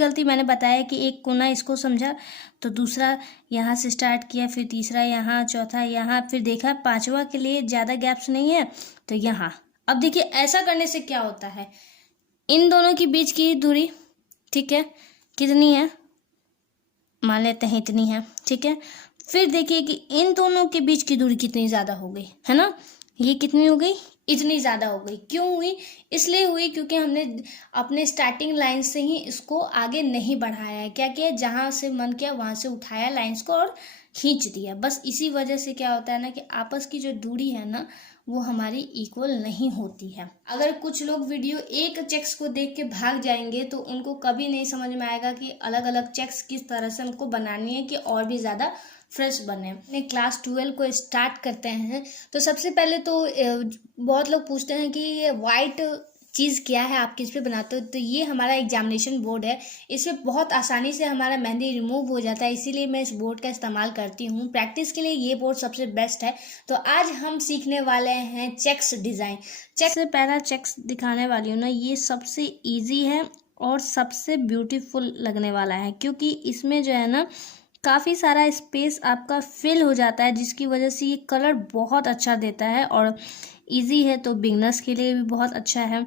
गलती मैंने बताया कि एक कोना इसको समझा, तो दूसरा यहाँ से स्टार्ट किया, फिर तीसरा यहाँ, चौथा यहाँ, फिर देखा पांचवा के लिए ज़्यादा गैप्स नहीं है तो यहाँ। अब देखिए ऐसा करने से क्या होता है, इन दोनों के बीच की दूरी, ठीक है, कितनी है, मान लेते हैं इतनी है, ठीक है। फिर देखिए कि इन दोनों के बीच की दूरी कितनी ज़्यादा हो गई, है ना। ये कितनी हो गई, इतनी ज़्यादा हो गई। क्यों हुई, इसलिए हुई क्योंकि हमने अपने स्टार्टिंग लाइन से ही इसको आगे नहीं बढ़ाया है। क्या किया, जहाँ से मन किया वहाँ से उठाया लाइंस को और खींच दिया। बस इसी वजह से क्या होता है ना कि आपस की जो दूरी है ना वो हमारी इक्वल नहीं होती है। अगर कुछ लोग वीडियो एक चेक्स को देख के भाग जाएंगे तो उनको कभी नहीं समझ में आएगा कि अलग अलग चेक्स किस तरह से हमको बनानी है कि और भी ज़्यादा फ्रेश बने। अपने क्लास 12 को स्टार्ट करते हैं। तो सबसे पहले तो बहुत लोग पूछते हैं कि ये वाइट चीज़ क्या है, आप किस पे बनाते हो। तो ये हमारा एग्जामिनेशन बोर्ड है, इसमें बहुत आसानी से हमारा मेहंदी रिमूव हो जाता है, इसीलिए मैं इस बोर्ड का इस्तेमाल करती हूँ। प्रैक्टिस के लिए ये बोर्ड सबसे बेस्ट है। तो आज हम सीखने वाले हैं चेक्स डिज़ाइन। चेक्स से पहला चेक्स दिखाने वाली हूँ ना, ये सबसे ईजी है और सबसे ब्यूटीफुल लगने वाला है, क्योंकि इसमें जो है ना काफ़ी सारा स्पेस आपका फिल हो जाता है, जिसकी वजह से ये कलर बहुत अच्छा देता है और इजी है, तो बिगनर्स के लिए भी बहुत अच्छा है।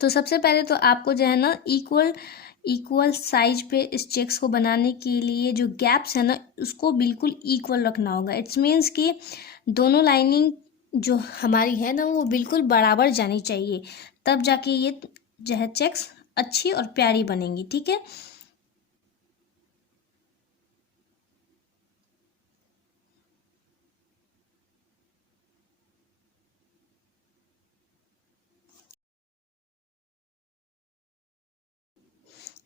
तो सबसे पहले तो आपको जो है ना इक्वल साइज पे इस चेक्स को बनाने के लिए जो गैप्स है ना उसको बिल्कुल इक्वल रखना होगा। इट्स मीन्स कि दोनों लाइनिंग जो हमारी है ना वो बिल्कुल बराबर जानी चाहिए, तब जाके ये जो है चेक्स अच्छी और प्यारी बनेंगी, ठीक है।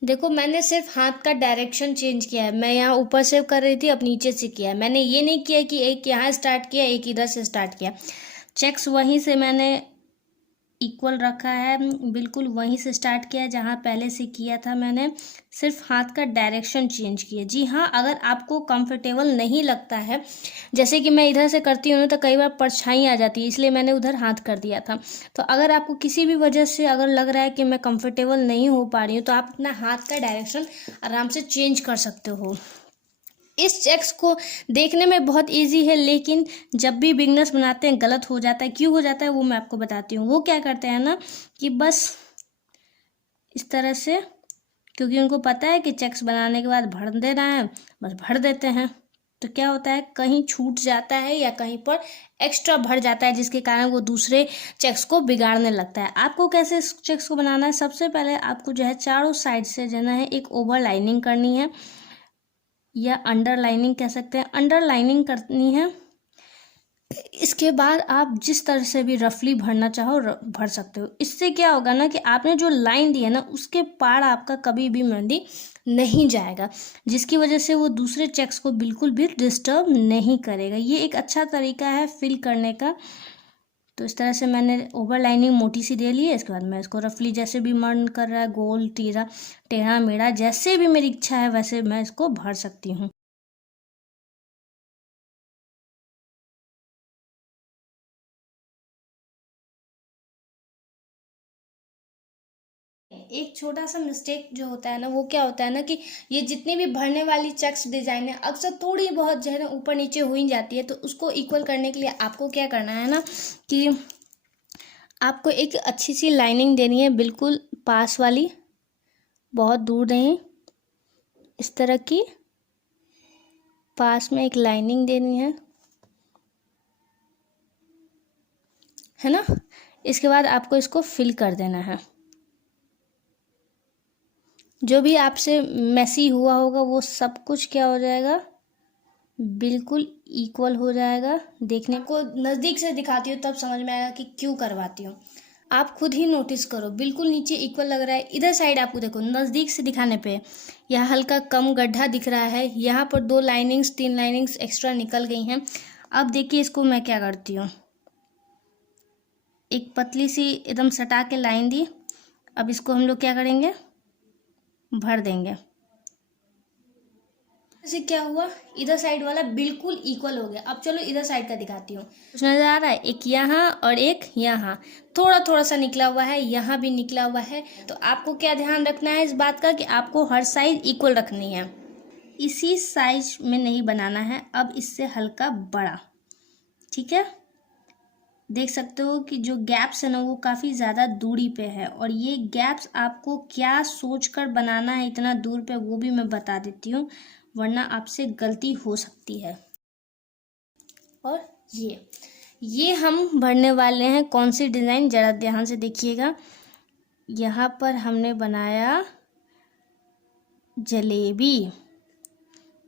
देखो मैंने सिर्फ हाथ का डायरेक्शन चेंज किया है। मैं यहाँ ऊपर से कर रही थी, अब नीचे से किया है। मैंने ये नहीं किया कि एक यहाँ स्टार्ट किया एक इधर से स्टार्ट किया। चेक्स वहीं से मैंने इक्वल रखा है, बिल्कुल वहीं से स्टार्ट किया जहाँ पहले से किया था। मैंने सिर्फ हाथ का डायरेक्शन चेंज किया। जी हाँ, अगर आपको कंफर्टेबल नहीं लगता है, जैसे कि मैं इधर से करती हूँ तो कई बार परछाई आ जाती है, इसलिए मैंने उधर हाथ कर दिया था। तो अगर आपको किसी भी वजह से अगर लग रहा है कि मैं कंफर्टेबल नहीं हो पा रही हूँ तो आप अपना हाथ का डायरेक्शन आराम से चेंज कर सकते हो। इस चेक्स को देखने में बहुत इजी है, लेकिन जब भी बिगनर्स बनाते हैं गलत हो जाता है। क्यों हो जाता है वो मैं आपको बताती हूँ। वो क्या करते हैं ना कि बस इस तरह से, क्योंकि उनको पता है कि चेक्स बनाने के बाद भर देना है, बस भर देते हैं। तो क्या होता है, कहीं छूट जाता है या कहीं पर एक्स्ट्रा भर जाता है, जिसके कारण वो दूसरे चेक्स को बिगाड़ने लगता है। आपको कैसे इस चेक्स को बनाना है, सबसे पहले आपको जो है चारों साइड से जो है एक ओवर लाइनिंग करनी है, या अंडरलाइनिंग कह सकते हैं, अंडरलाइनिंग करनी है। इसके बाद आप जिस तरह से भी रफली भरना चाहो भर सकते हो। इससे क्या होगा ना कि आपने जो लाइन दी है ना उसके पार आपका कभी भी मेहंदी नहीं जाएगा, जिसकी वजह से वो दूसरे चेक्स को बिल्कुल भी डिस्टर्ब नहीं करेगा। ये एक अच्छा तरीका है फिल करने का। तो इस तरह से मैंने ओवर लाइनिंग मोटी सी दे ली है। इसके बाद मैं इसको रफली जैसे भी मन कर रहा है, गोल टीरा टेढ़ा मेढ़ा जैसे भी मेरी इच्छा है वैसे मैं इसको भर सकती हूँ। एक छोटा सा मिस्टेक जो होता है ना वो क्या होता है ना कि ये जितनी भी भरने वाली चेक्स डिजाइन है अक्सर थोड़ी बहुत जो है ना ऊपर नीचे हो ही जाती है। तो उसको इक्वल करने के लिए आपको क्या करना है ना कि आपको एक अच्छी सी लाइनिंग देनी है, बिल्कुल पास वाली, बहुत दूर नहीं, इस तरह की पास में एक लाइनिंग देनी है ना। इसके बाद आपको इसको फिल कर देना है। जो भी आपसे मैसी हुआ होगा वो सब कुछ क्या हो जाएगा, बिल्कुल इक्वल हो जाएगा। देखने को नज़दीक से दिखाती हूँ तब समझ में आएगा कि क्यों करवाती हूँ। आप खुद ही नोटिस करो, बिल्कुल नीचे इक्वल लग रहा है। इधर साइड आपको देखो नज़दीक से दिखाने पे यहाँ हल्का कम गड्ढा दिख रहा है, यहाँ पर 2 लाइनिंग्स 3 लाइनिंग्स एक्स्ट्रा निकल गई हैं। अब देखिए इसको मैं क्या करती हूँ, एक पतली सी एकदम सटा के लाइन दी। अब इसको हम लोग क्या करेंगे, भर देंगे। ऐसे क्या हुआ, इधर साइड वाला बिल्कुल इक्वल हो गया। अब चलो इधर साइड का दिखाती हूँ। कुछ नजर आ रहा है, एक यहाँ और एक यहाँ, थोड़ा थोड़ा सा निकला हुआ है, यहाँ भी निकला हुआ है। तो आपको क्या ध्यान रखना है इस बात का कि आपको हर साइड इक्वल रखनी है, इसी साइज में नहीं बनाना है। अब इससे हल्का बड़ा, ठीक है। देख सकते हो कि जो गैप्स है ना वो काफ़ी ज़्यादा दूरी पे है, और ये गैप्स आपको क्या सोचकर बनाना है इतना दूर पे वो भी मैं बता देती हूँ, वरना आपसे गलती हो सकती है। और ये हम भरने वाले हैं कौन सी डिज़ाइन, ज़रा ध्यान से देखिएगा। यहाँ पर हमने बनाया जलेबी।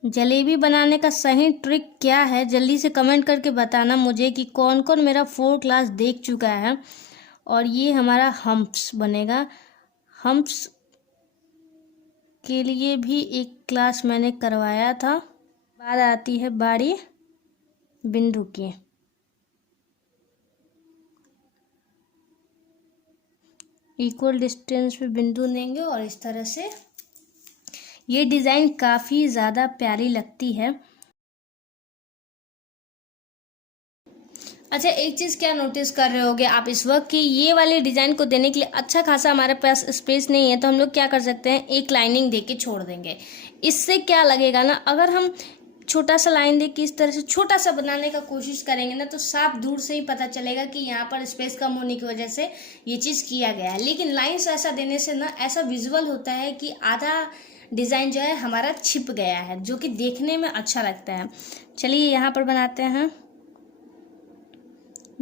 जलेबी बनाने का सही ट्रिक क्या है जल्दी से कमेंट करके बताना मुझे कि कौन कौन मेरा 4 क्लास देख चुका है। और ये हमारा हम्प्स बनेगा। हम्प्स के लिए भी एक क्लास मैंने करवाया था। बाद आती है बारी बिंदु की। इक्वल डिस्टेंस पे बिंदु देंगे और इस तरह से ये डिज़ाइन काफ़ी ज़्यादा प्यारी लगती है। अच्छा, एक चीज़ क्या नोटिस कर रहे होगे आप इस वक्त कि ये वाले डिज़ाइन को देने के लिए अच्छा खासा हमारे पास स्पेस नहीं है, तो हम लोग क्या कर सकते हैं, एक लाइनिंग दे के छोड़ देंगे। इससे क्या लगेगा ना, अगर हम छोटा सा लाइन दे के इस तरह से छोटा सा बनाने का कोशिश करेंगे ना, तो साफ दूर से ही पता चलेगा कि यहाँ पर स्पेस कम होने की वजह से ये चीज़ किया गया है। लेकिन लाइन्स ऐसा देने से ना ऐसा विजुअल होता है कि आधा डिज़ाइन जो है हमारा छिप गया है, जो कि देखने में अच्छा लगता है। चलिए यहाँ पर बनाते हैं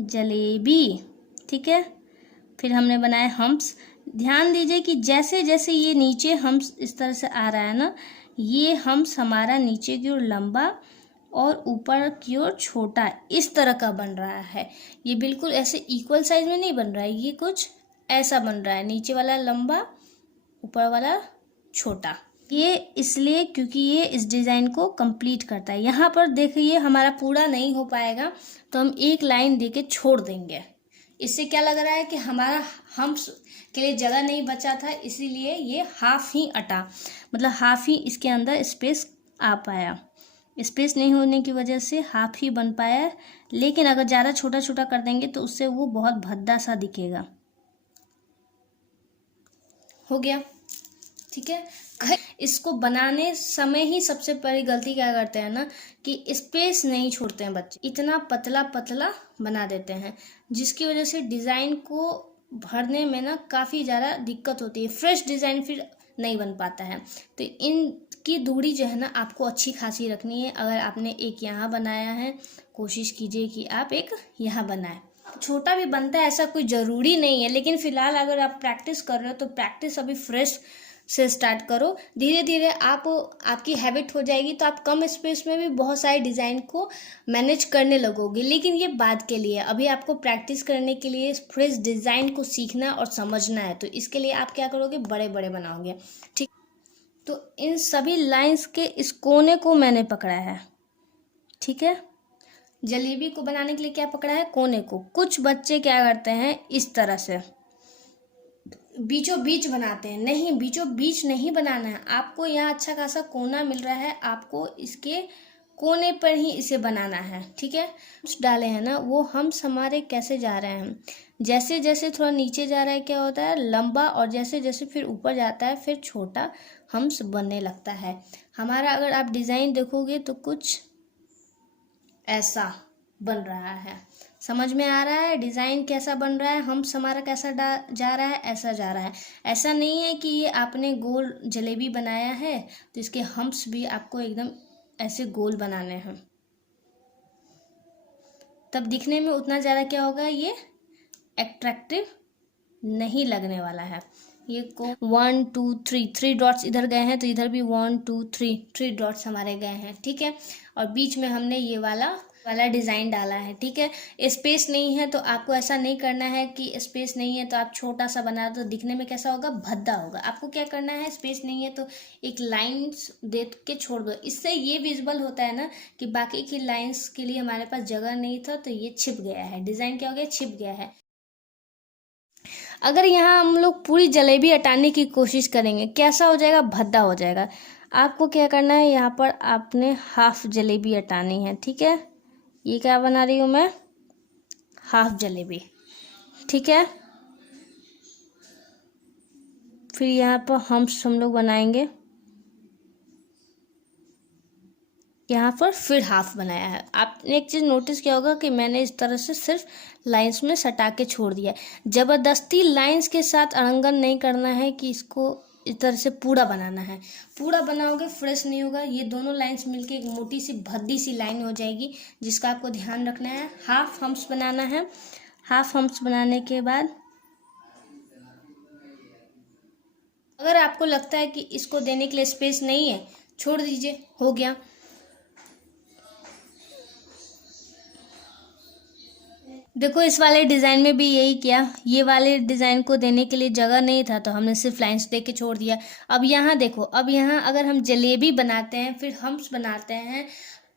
जलेबी, ठीक है। फिर हमने बनाए हम्प्स। ध्यान दीजिए कि जैसे जैसे ये नीचे हम्प्स इस तरह से आ रहा है ना, ये हम्प्स हमारा नीचे की ओर लंबा और ऊपर की ओर छोटा इस तरह का बन रहा है। ये बिल्कुल ऐसे इक्वल साइज में नहीं बन रहा है, ये कुछ ऐसा बन रहा है, नीचे वाला लंबा ऊपर वाला छोटा। ये इसलिए क्योंकि ये इस डिज़ाइन को कंप्लीट करता है। यहाँ पर देखिए हमारा पूरा नहीं हो पाएगा, तो हम एक लाइन दे के छोड़ देंगे। इससे क्या लग रहा है कि हमारा हम्प्स के लिए जगह नहीं बचा था, इसीलिए ये हाफ ही अटा, मतलब हाफ ही इसके अंदर स्पेस आ पाया। स्पेस नहीं होने की वजह से हाफ ही बन पाया, लेकिन अगर ज़्यादा छोटा छोटा कर देंगे तो उससे वो बहुत भद्दा सा दिखेगा। हो गया, ठीक है। इसको बनाने समय ही सबसे बड़ी गलती क्या करते हैं ना, कि स्पेस नहीं छोड़ते हैं बच्चे, इतना पतला पतला बना देते हैं, जिसकी वजह से डिज़ाइन को भरने में ना काफ़ी ज़्यादा दिक्कत होती है। फ्रेश डिज़ाइन फिर नहीं बन पाता है। तो इनकी दूरी जो है ना आपको अच्छी खासी रखनी है। अगर आपने एक यहाँ बनाया है, कोशिश कीजिए कि आप एक यहाँ बनाएं। छोटा भी बनता है ऐसा कोई ज़रूरी नहीं है, लेकिन फ़िलहाल अगर आप प्रैक्टिस कर रहे हो तो प्रैक्टिस अभी फ्रेश से स्टार्ट करो। धीरे धीरे आपकी हैबिट हो जाएगी, तो आप कम स्पेस में भी बहुत सारे डिज़ाइन को मैनेज करने लगोगे। लेकिन ये बाद के लिए, अभी आपको प्रैक्टिस करने के लिए फ्रेश डिज़ाइन को सीखना और समझना है। तो इसके लिए आप क्या करोगे, बड़े बड़े बनाओगे, ठीक। तो इन सभी लाइंस के इस कोने को मैंने पकड़ा है, ठीक है। जलेबी को बनाने के लिए क्या पकड़ा है, कोने को। कुछ बच्चे क्या करते हैं, इस तरह से बीचों बीच बनाते हैं। नहीं, बीचों बीच नहीं बनाना है आपको। यहाँ अच्छा खासा कोना मिल रहा है, आपको इसके कोने पर ही इसे बनाना है, ठीक है। कुछ डाले हैं ना, वो हम हमारे कैसे जा रहे हैं, जैसे जैसे थोड़ा नीचे जा रहा है क्या होता है, लंबा, और जैसे जैसे फिर ऊपर जाता है फिर छोटा हम्स बनने लगता है हमारा। अगर आप डिज़ाइन देखोगे तो कुछ ऐसा बन रहा है। समझ में आ रहा है डिज़ाइन कैसा बन रहा है, हम्स हमारा कैसा जा रहा है, ऐसा जा रहा है। ऐसा नहीं है कि ये आपने गोल जलेबी बनाया है तो इसके हम्स भी आपको एकदम ऐसे गोल बनाने हैं, तब दिखने में उतना ज़्यादा क्या होगा, ये एट्रैक्टिव नहीं लगने वाला है। ये को 1 2 3 डॉट्स इधर गए हैं, तो इधर भी 1 2 3 डॉट्स हमारे गए हैं, ठीक है। और बीच में हमने ये वाला डिज़ाइन डाला है, ठीक है। स्पेस नहीं है तो आपको ऐसा नहीं करना है कि स्पेस नहीं है तो आप छोटा सा बना दो, दिखने में कैसा होगा, भद्दा होगा। आपको क्या करना है, स्पेस नहीं है तो एक लाइन्स दे के छोड़ दो। इससे ये विजिबल होता है ना कि बाकी की लाइन्स के लिए हमारे पास जगह नहीं था, तो ये छिप गया है, डिज़ाइन क्या हो गया, छिप गया है। अगर यहाँ हम लोग पूरी जलेबी हटाने की कोशिश करेंगे, कैसा हो जाएगा, भद्दा हो जाएगा। आपको क्या करना है, यहाँ पर आपने हाफ जलेबी हटानी है, ठीक है। ये क्या बना रही हूँ मैं, हाफ जलेबी, ठीक है। फिर यहाँ पर हम लोग बनाएंगे, यहाँ पर फिर हाफ बनाया है। आपने एक चीज़ नोटिस किया होगा कि मैंने इस तरह से सिर्फ लाइंस में सटा के छोड़ दिया है। ज़बरदस्ती लाइंस के साथ अड़ंगन नहीं करना है कि इसको इस तरह से पूरा बनाना है। पूरा बनाओगे फ्रेश नहीं होगा। ये दोनों लाइंस मिलके एक मोटी सी भद्दी सी लाइन हो जाएगी, जिसका आपको ध्यान रखना है। हाफ हम्प्स बनाना है। हाफ हम्प्स बनाने के बाद अगर आपको लगता है कि इसको देने के लिए स्पेस नहीं है, छोड़ दीजिए, हो गया। देखो इस वाले डिज़ाइन में भी यही किया, ये वाले डिज़ाइन को देने के लिए जगह नहीं था तो हमने सिर्फ लाइंस दे के छोड़ दिया। अब यहाँ देखो, अब यहाँ अगर हम जलेबी बनाते हैं फिर हम्प्स बनाते हैं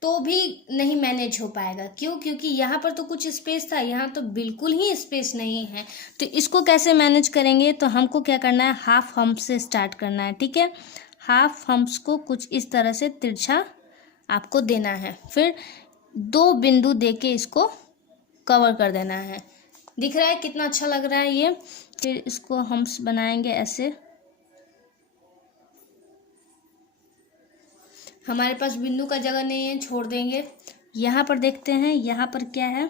तो भी नहीं मैनेज हो पाएगा। क्यों? क्योंकि यहाँ पर तो कुछ स्पेस था, यहाँ तो बिल्कुल ही स्पेस नहीं है। तो इसको कैसे मैनेज करेंगे, तो हमको क्या करना है, हाफ हम्प से स्टार्ट करना है, ठीक है। हाफ हम्प्स को कुछ इस तरह से तिरछा आपको देना है, फिर 2 बिंदु दे के इसको कवर कर देना है। दिख रहा है कितना अच्छा लग रहा है ये। फिर इसको हम्प्स बनाएंगे ऐसे। हमारे पास बिंदु का जगह नहीं है, छोड़ देंगे। यहाँ पर देखते हैं, यहाँ पर क्या है,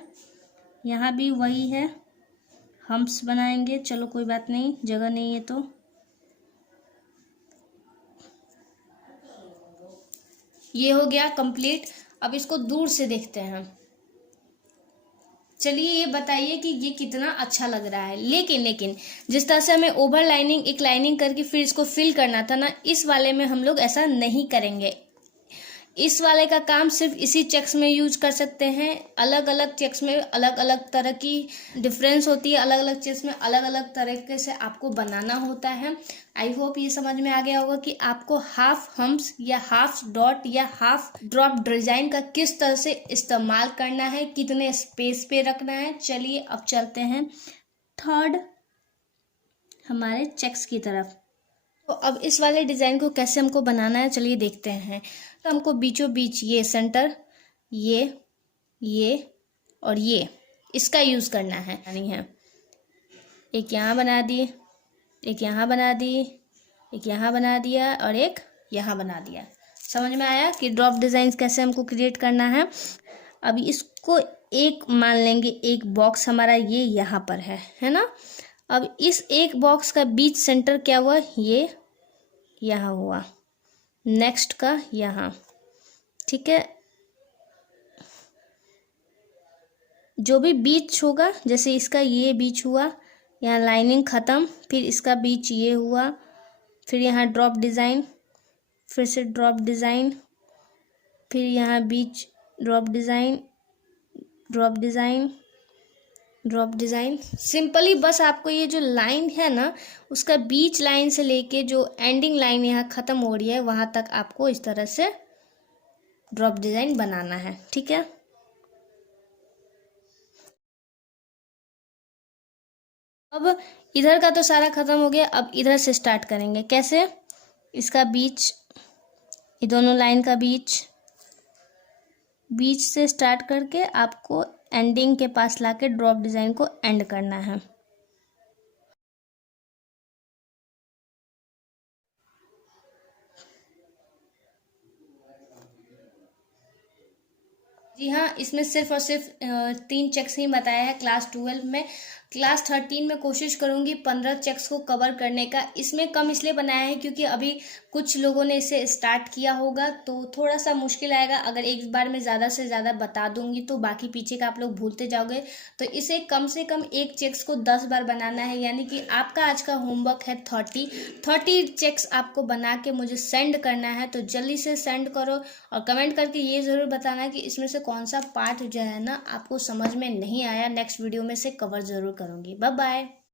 यहाँ भी वही है, हम्प्स बनाएंगे। चलो कोई बात नहीं, जगह नहीं है तो। ये हो गया कंप्लीट। अब इसको दूर से देखते हैं। चलिए ये बताइए कि ये कितना अच्छा लग रहा है। लेकिन जिस तरह से हमें ओवर लाइनिंग, एक लाइनिंग करके फिर इसको फिल करना था ना, इस वाले में हम लोग ऐसा नहीं करेंगे। इस वाले का काम सिर्फ इसी चेक्स में यूज कर सकते हैं। अलग अलग चेक्स में अलग अलग तरह की डिफरेंस होती है, अलग अलग चेक्स में अलग अलग तरीके से आपको बनाना होता है। आई होप ये समझ में आ गया होगा कि आपको हाफ हम्प्स या हाफ डॉट या हाफ ड्रॉप डिजाइन का किस तरह से इस्तेमाल करना है, कितने स्पेस पे रखना है। चलिए अब चलते हैं थर्ड हमारे चेक्स की तरफ। तो अब इस वाले डिज़ाइन को कैसे हमको बनाना है, चलिए देखते हैं। तो हमको बीचों बीच ये सेंटर, ये और ये, इसका यूज़ करना है। नहीं है, एक यहाँ बना दिए, एक यहाँ बना दिए, एक यहाँ बना दिया और एक यहाँ बना दिया। समझ में आया कि ड्रॉप डिज़ाइन कैसे हमको क्रिएट करना है। अभी इसको एक मान लेंगे, एक बॉक्स हमारा ये यहाँ पर है ना। अब इस एक बॉक्स का बीच सेंटर क्या हुआ, ये यहाँ हुआ, नेक्स्ट का यहाँ, ठीक है। जो भी बीच होगा, जैसे इसका ये बीच हुआ, यहाँ लाइनिंग ख़त्म, फिर इसका बीच ये हुआ, फिर यहाँ ड्रॉप डिज़ाइन, फिर से ड्रॉप डिज़ाइन, फिर यहाँ बीच drop design, drop design, drop design. Simply बस आपको ये जो लाइन है ना, उसका बीच लाइन से लेके जो एंडिंग लाइन यहाँ ख़त्म हो रही है वहाँ तक आपको इस तरह से ड्रॉप डिज़ाइन बनाना है, ठीक है। अब इधर का तो सारा ख़त्म हो गया, अब इधर से स्टार्ट करेंगे। कैसे, इसका बीच, ये दोनों लाइन का बीच से स्टार्ट करके आपको एंडिंग के पास लाके ड्रॉप डिज़ाइन को एंड करना है। जी हाँ, इसमें सिर्फ और सिर्फ 3 चेक्स ही बताया है क्लास 12 में। क्लास 13 में कोशिश करूँगी 15 चेक्स को कवर करने का। इसमें कम इसलिए बनाया है क्योंकि अभी कुछ लोगों ने इसे स्टार्ट किया होगा तो थोड़ा सा मुश्किल आएगा। अगर एक बार में ज़्यादा से ज़्यादा बता दूंगी तो बाकी पीछे का आप लोग भूलते जाओगे। तो इसे कम से कम एक चेक्स को 10 बार बनाना है, यानी कि आपका आज का होमवर्क है 30 चेक्स आपको बना के मुझे सेंड करना है। तो जल्दी से सेंड करो और कमेंट करके ये ज़रूर बताना कि इसमें से कौन सा पार्ट जो है ना आपको समझ में नहीं आया। नेक्स्ट वीडियो में से कवर ज़रूर करूँगी। Bye bye.